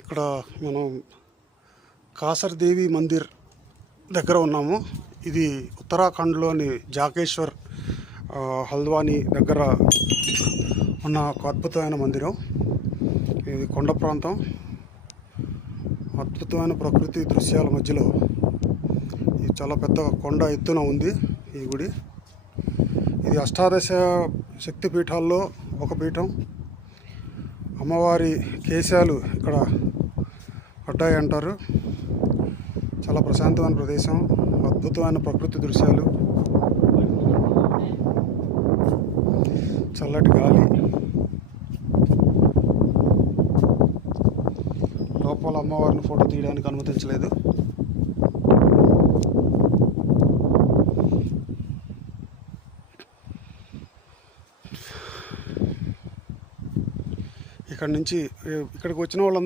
ఇక్కడ మనం కాసర్ దేవి మందిర్ దగ్గర ఉన్నాము. ఇది ఉత్తరాఖండ్లోని జాకేశ్వర్ హల్ద్వానీ దగ్గర ఉన్న ఒక అద్భుతమైన మందిరం. ఇది కొండ ప్రాంతం, అద్భుతమైన ప్రకృతి దృశ్యాల మధ్యలో ఇది చాలా పెద్ద కొండ ఎత్తున ఉంది ఈ గుడి. ఇది అష్టాదశ శక్తి పీఠాల్లో ఒక పీఠం. అమ్మవారి కేశాలు ఇక్కడ పడ్డాయి అంటారు. చాలా ప్రశాంతమైన ప్రదేశం, అద్భుతమైన ప్రకృతి దృశ్యాలు, చల్లటి గాలి. లోపల అమ్మవారిని ఫోటో తీయడానికి అనుమతించలేదు. ఇక్కడికి వచ్చిన వాళ్ళందరూ